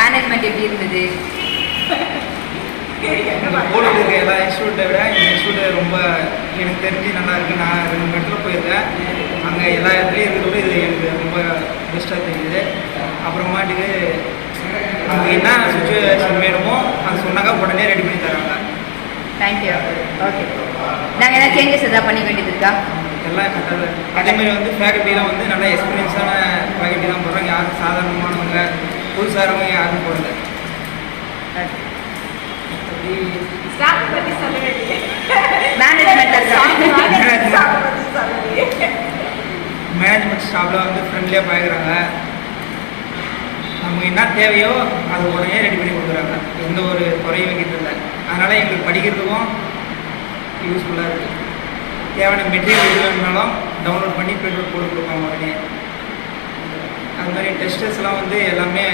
Management எப்படி இருந்தது? போலில் இருக்க எல்லா இன்ஸ்டியூட்டை விட இந்த இன்ஸ்டியூட் ரொம்ப எனக்கு தெரிஞ்சு நல்லா இருக்குது. நான் 2 இடத்துல போயிருக்கேன். அங்கே எல்லா இடத்துலையும் இருக்கிறத விட இது எனக்கு ரொம்ப பெஸ்ட்டாக தெரியுது. அப்புறமாட்டுக்கு நமக்கு என்ன சுச்சுவேஷன் வேணுமோ அது சொன்னாக்கா உடனே ரெடி பண்ணி தராங்க. தேங்க்யூ. ஓகே, நாங்கள் எதாவது சேஞ்சஸ் எதாவது பண்ணிக்க வேண்டியது இருக்கா? எல்லாம் கரெக்டாக. அதேமாதிரி வந்து ஃபேக்கல்ட்டிலாம் வந்து நல்லா எக்ஸ்பீரியன்ஸான ஃபேக்கல்ட்டி தான் போடுறாங்க. யாரும் சாதாரணமானவங்க புதுசாரவங்க யாரும் போடல. மேனேஜ்மெண்ட் ஸ்டாஃப்லாம் வந்து ஃப்ரெண்ட்லியாக பழகுறாங்க. நமக்கு என்ன தேவையோ அது உடனே ரெடி பண்ணி கொடுக்குறாங்க. எந்த ஒரு குறையும் வைக்கிறது இல்லை. அதனால் எங்களுக்கு படிக்கிறதுக்கும் யூஸ்ஃபுல்லாக இருக்குது. தேவையான மெட்டீரியல் எது வேணுனாலும் டவுன்லோட் பண்ணி பிரிண்ட் அவுட் போட்டு கொடுப்பாங்க உடனே. அது மாதிரி டெஸ்டர்ஸ்லாம் வந்து எல்லாமே